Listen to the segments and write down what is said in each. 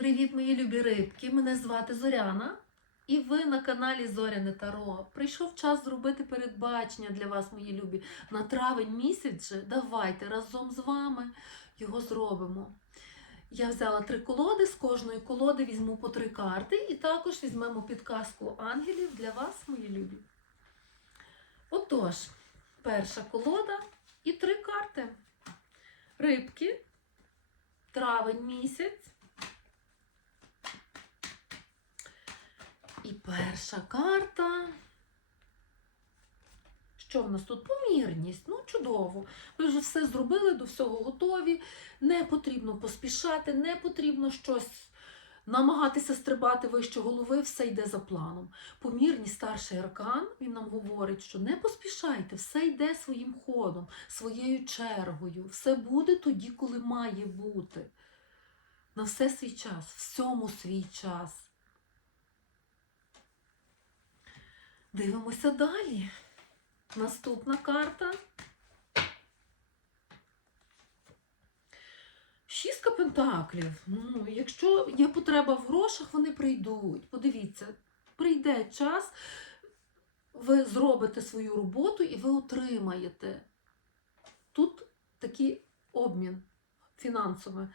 Привіт, мої любі рибки! Мене звати Зоряна, і ви на каналі Зоряне Таро. Прийшов час зробити передбачення для вас, мої любі. На травень місяць же давайте разом з вами його зробимо. Я взяла три колоди, з кожної колоди візьму по три карти, і також візьмемо підказку ангелів для вас, мої любі. Отож, перша колода і три карти. Рибки, травень місяць. І перша карта. Що в нас тут? Помірність. Ну, чудово. Ви вже все зробили, до всього готові. Не потрібно поспішати, не потрібно щось намагатися стрибати вище голови, все йде за планом. Помірність старший аркан, він нам говорить, що не поспішайте, все йде своїм ходом, своєю чергою. Все буде тоді, коли має бути. На все свій час, всьому свій час. Дивимося далі. Наступна карта. Шістка пентаклів. Ну, якщо є потреба в грошах, вони прийдуть. Подивіться, прийде час, ви зробите свою роботу і ви отримаєте. Тут такий обмін фінансовий.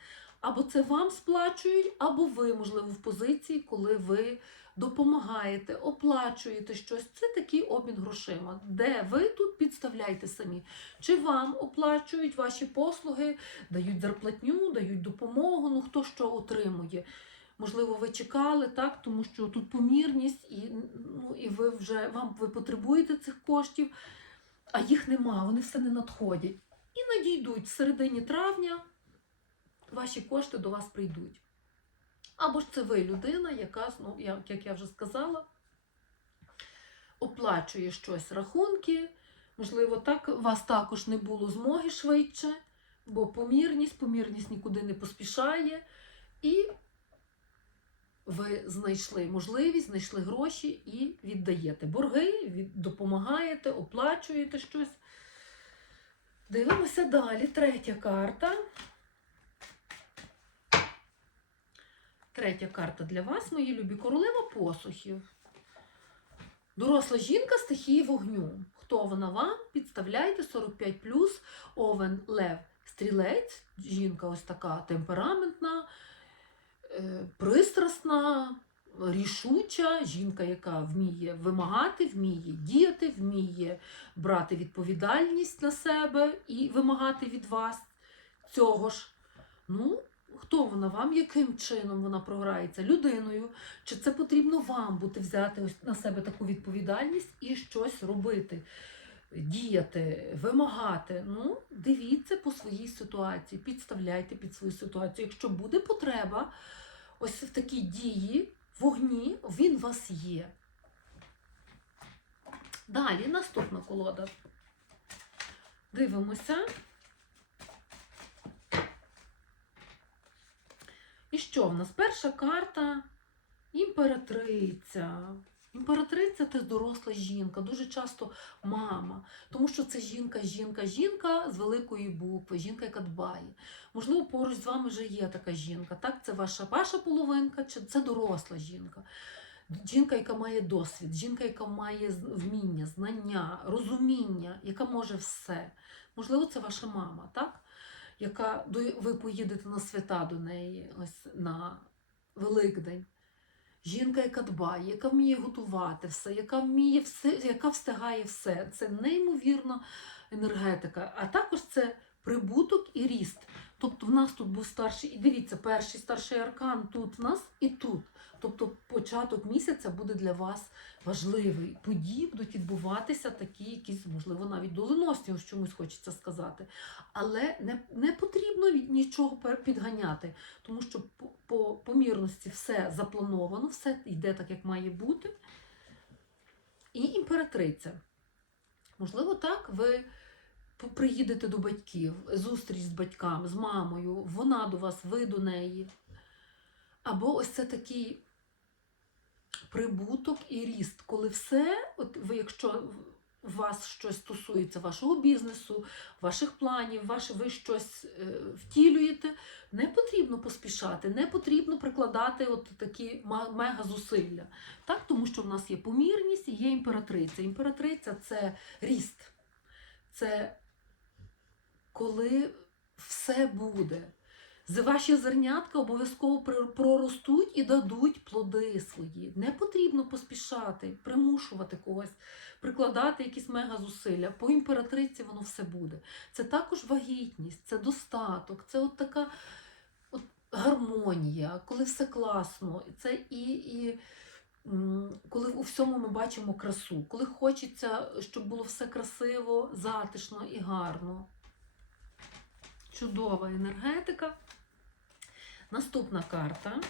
Або це вам сплачують, або ви, можливо, в позиції, коли ви допомагаєте, оплачуєте щось. Це такий обмін грошима. Де ви тут підставляєте самі? Чи вам оплачують ваші послуги, дають зарплатню, дають допомогу, ну хто що отримує. Можливо, ви чекали, так, тому що тут помірність, і, ну, і ви вже вам ви потребуєте цих коштів, а їх нема, вони все не надходять. І надійдуть в середині травня ваші кошти до вас прийдуть. Або ж це ви людина, яка, ну, як, я вже сказала, оплачує щось рахунки. Можливо, так вас також не було змоги швидше, бо помірність, помірність нікуди не поспішає. І ви знайшли можливість, знайшли гроші і віддаєте борги, допомагаєте, оплачуєте щось. Дивимося далі. Третя карта. Третя карта для вас, мої любі, королева посухів. Доросла жінка стихії вогню. Хто вона вам? Підставляйте 45 овен лев стрілець. Жінка ось така темпераментна, е, пристрасна, рішуча. Жінка, яка вміє вимагати, вміє діяти, вміє брати відповідальність на себе і вимагати від вас цього ж. Ну, Хто вона вам, яким чином вона програється? Людиною? Чи це потрібно вам бути взяти на себе таку відповідальність і щось робити, діяти, вимагати? Ну, дивіться по своїй ситуації, підставляйте під свою ситуацію. Якщо буде потреба, ось в такій дії, вогні, він вас є. Далі наступна колода. Дивимося. І що в нас? Перша карта імператриця. Імператриця це доросла жінка, дуже часто мама. Тому що це жінка, жінка, жінка з великої букви, жінка, яка дбає. Можливо, поруч з вами вже є така жінка. Так, це ваша ваша половинка, чи це доросла жінка. Жінка, яка має досвід, жінка, яка має вміння, знання, розуміння, яка може все. Можливо, це ваша мама, так? Яка ви поїдете на свята до неї, ось на Великдень. Жінка, яка дбає, яка вміє готувати все, яка вміє все, яка встигає все. Це неймовірна енергетика. А також це прибуток і ріст. Тобто в нас тут був старший, і дивіться, перший старший аркан тут в нас і тут. Тобто початок місяця буде для вас важливий. Події будуть відбуватися такі, якісь, можливо, навіть доленосні, ось чомусь хочеться сказати. Але не, не потрібно нічого підганяти, тому що по, по помірності все заплановано, все йде так, як має бути. І імператриця. Можливо, так, ви приїдете до батьків, зустріч з батьками, з мамою, вона до вас, ви до неї. Або ось це такий прибуток і ріст, коли все, от ви якщо вас щось стосується вашого бізнесу, ваших планів, ваше, ви щось е, втілюєте, не потрібно поспішати, не потрібно прикладати от такі мега зусилля. Так, тому що в нас є помірність і є імператриця. Імператриця це ріст, це коли все буде. Ваші зернятка обов'язково проростуть і дадуть плоди свої. Не потрібно поспішати, примушувати когось, прикладати якісь мега зусилля. По імператриці воно все буде. Це також вагітність, це достаток, це от така от гармонія, коли все класно. Це і, і коли у всьому ми бачимо красу, коли хочеться, щоб було все красиво, затишно і гарно. Чудова енергетика. Наступна карта.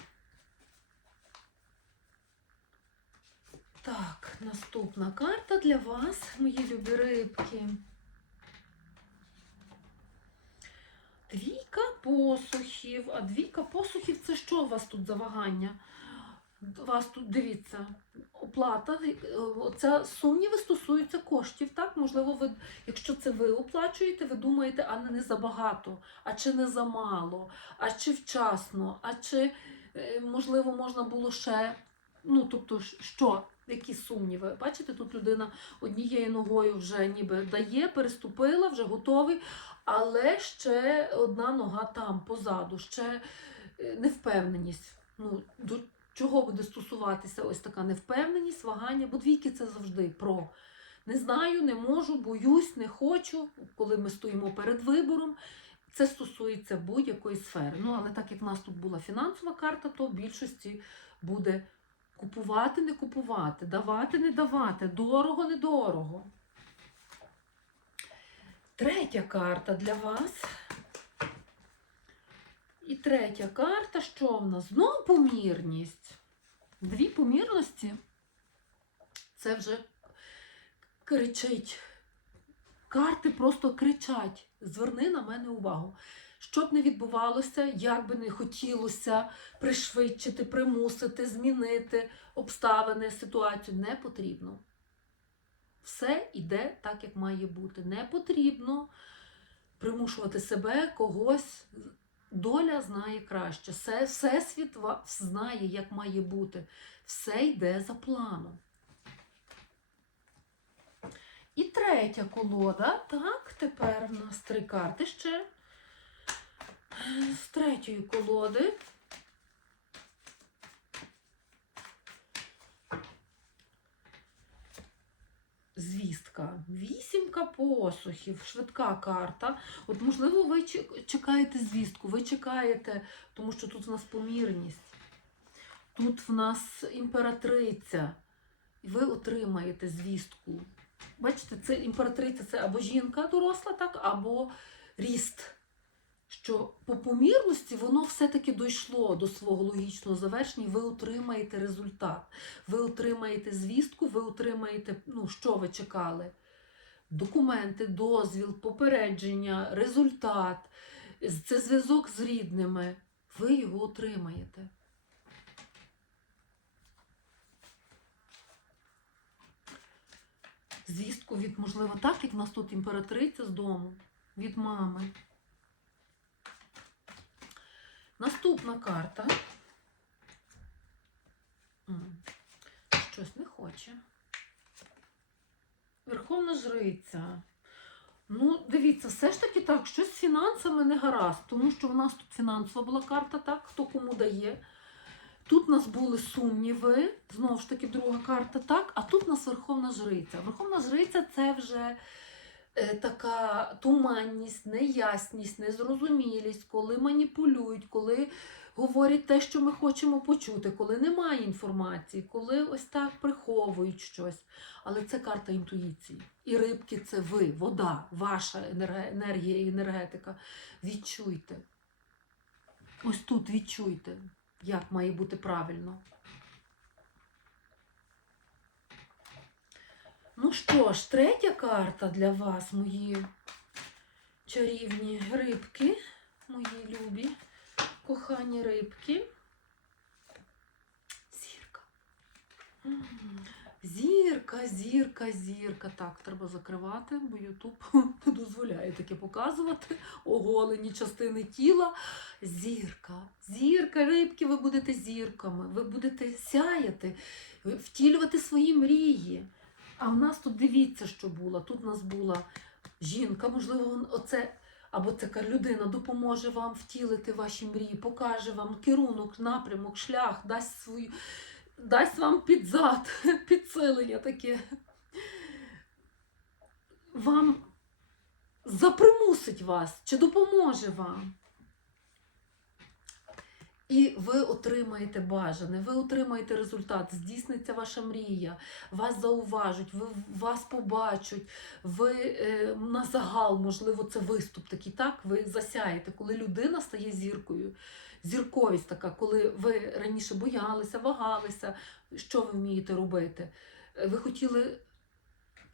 Так, наступна карта для вас, мої любі рибки. Двійка посухів. А двійка посухів це що у вас тут за вагання? Вас тут дивіться, оплата. е, Оця сумніви стосуються коштів. Так, можливо, ви, якщо це ви оплачуєте, ви думаєте, а не забагато, а чи не замало, а чи вчасно, а чи е, можливо можна було ще. Ну, тобто, що, які сумніви? Бачите, тут людина однією ногою вже ніби дає, переступила, вже готовий, але ще одна нога там позаду, ще е, невпевненість. Ну, чого буде стосуватися ось така невпевненість, вагання, бо двійки це завжди про не знаю, не можу, боюсь, не хочу, коли ми стоїмо перед вибором. Це стосується будь-якої сфери. Ну, але так як в нас тут була фінансова карта, то в більшості буде купувати, не купувати, давати, не давати, дорого, недорого. Третя карта для вас. І третя карта, що в нас? Знову помірність. Дві помірності. Це вже кричить. Карти просто кричать. Зверни на мене увагу. Що б не відбувалося, як би не хотілося пришвидшити, примусити, змінити обставини, ситуацію, не потрібно. Все йде так, як має бути. Не потрібно примушувати себе, когось. Доля знає краще. Все, Всесвіт знає, як має бути. Все йде за планом. І третя колода. Так, тепер в нас три карти ще. З третьої колоди. Звістка. Вісімка посухів, швидка карта. От, можливо, ви чекаєте звістку, ви чекаєте, тому що тут в нас помірність, тут в нас імператриця, і ви отримаєте звістку. Бачите, це імператриця це або жінка доросла, так, або ріст. Що по помірності воно все-таки дійшло до свого логічного завершення, ви отримаєте результат. Ви отримаєте звістку, ви отримаєте, ну, що ви чекали. Документи, дозвіл, попередження, результат, це зв'язок з рідними. Ви його отримаєте. Звістку від, можливо, так, як в нас тут імператриця з дому, від мами. Наступна карта. Щось не хоче. Верховна жриця. Ну, дивіться, все ж таки так, щось з фінансами не гаразд, тому що в нас тут фінансова була карта, так, хто кому дає. Тут у нас були сумніви, знову ж таки, друга карта, так, а тут у нас Верховна Жриця. Верховна Жриця це вже така туманність, неясність, незрозумілість, коли маніпулюють, коли говорять те, що ми хочемо почути, коли немає інформації, коли ось так приховують щось. Але це карта інтуїції. І рибки це ви, вода, ваша енергія і енергетика. Відчуйте. Ось тут відчуйте, як має бути правильно. Ну що ж, третя карта для вас, мої чарівні рибки, мої любі, кохані рибки. Зірка. Зірка, зірка, зірка. Так, треба закривати, бо Ютуб не дозволяє таке показувати. Оголені частини тіла. Зірка, зірка, рибки, ви будете зірками, ви будете сяяти, втілювати свої мрії. А в нас тут дивіться, що було. Тут у нас була жінка, можливо, оце. Або така людина допоможе вам втілити ваші мрії, покаже вам керунок, напрямок, шлях, дасть свою, дасть вам під зад, підсилення таке. Вам запримусить вас чи допоможе вам. І ви отримаєте бажане, ви отримаєте результат, здійсниться ваша мрія, вас зауважуть, ви, вас побачать, ви е, на загал, можливо, це виступ такий, так? Ви засяєте, коли людина стає зіркою. Зірковість така, коли ви раніше боялися, вагалися, що ви вмієте робити. Е, Ви хотіли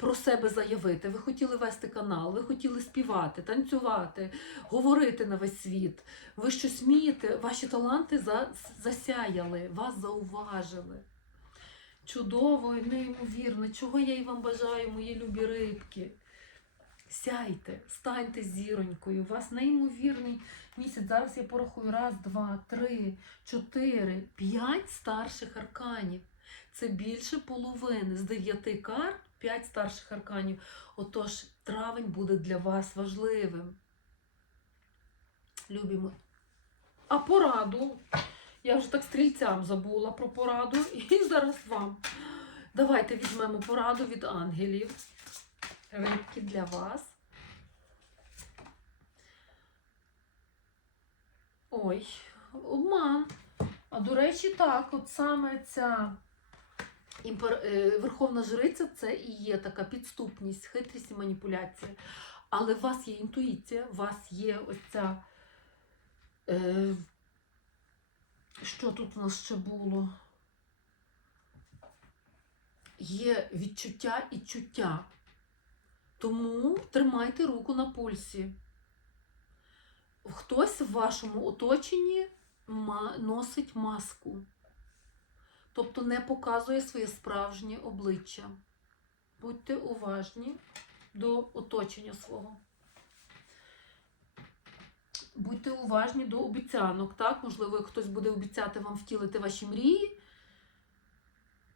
про себе заявити, ви хотіли вести канал, ви хотіли співати, танцювати, говорити на весь світ. Ви щось вмієте, ваші таланти засяяли, вас зауважили. Чудово і неймовірно. Чого я і вам бажаю, мої любі рибки. Сяйте, станьте зіронькою. У вас неймовірний місяць. Зараз я порахую. Раз, два, три, чотири, п'ять старших арканів. Це більше половини з дев'яти карт, п'ять старших арканів. Отож, травень буде для вас важливим. Любимо. А пораду. Я вже так стрільцям забула про пораду. І зараз вам. Давайте візьмемо пораду від ангелів. Рибки для вас. Ой, обман. А до речі, так, от саме ця Верховна Жриця це і є така підступність, хитрість і маніпуляція. Але у вас є інтуїція, у вас є ось ця. Е... Що тут у нас ще було? Є відчуття і чуття. Тому тримайте руку на пульсі. Хтось в вашому оточенні носить маску, тобто не показує своє справжнє обличчя. Будьте уважні до оточення свого. Будьте уважні до обіцянок, так? Можливо, хтось буде обіцяти вам втілити ваші мрії,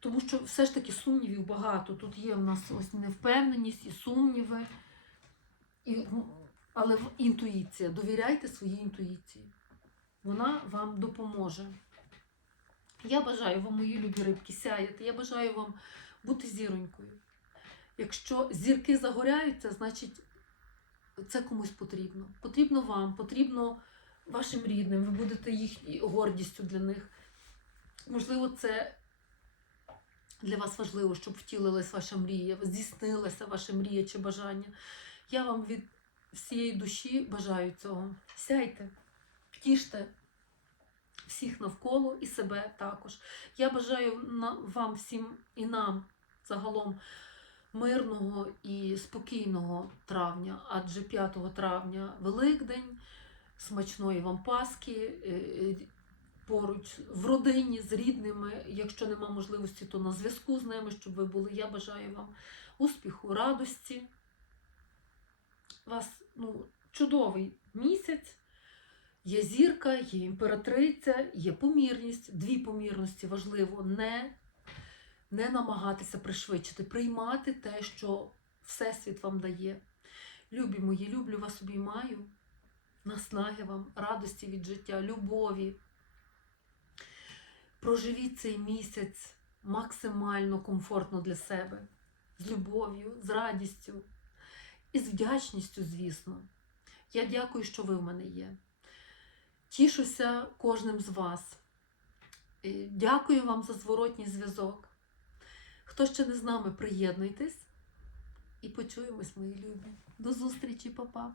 тому що все ж таки сумнівів багато. Тут є в нас ось невпевненість і сумніви. І, але інтуїція. Довіряйте своїй інтуїції. Вона вам допоможе. Я бажаю вам, мої любі рибки, сяяти. Я бажаю вам бути зіронькою. Якщо зірки загоряються, значить це комусь потрібно. Потрібно вам, потрібно вашим рідним. Ви будете їх гордістю для них. Можливо, це для вас важливо, щоб втілилась ваша мрія, здійснилася ваша мрія чи бажання. Я вам від всієї душі бажаю цього. Сяйте, втіште всіх навколо і себе також. Я бажаю вам всім і нам загалом мирного і спокійного травня, адже 5 травня Великдень, смачної вам Пасхи, е, е, поруч в родині з рідними. Якщо нема можливості, то на зв'язку з ними, щоб ви були. Я бажаю вам успіху, радості. Вас ну, чудовий місяць. Є зірка, є імператриця, є помірність. Дві помірності важливо не, не намагатися пришвидшити, приймати те, що Всесвіт вам дає. Любі мої, люблю вас обіймаю. Наснаги вам, радості від життя, любові. Проживіть цей місяць максимально комфортно для себе, з любов'ю, з радістю і з вдячністю, звісно. Я дякую, що ви в мене є. Тішуся кожним з вас. Дякую вам за зворотній зв'язок. Хто ще не з нами, приєднуйтесь і почуємось, мої любі. До зустрічі, папа!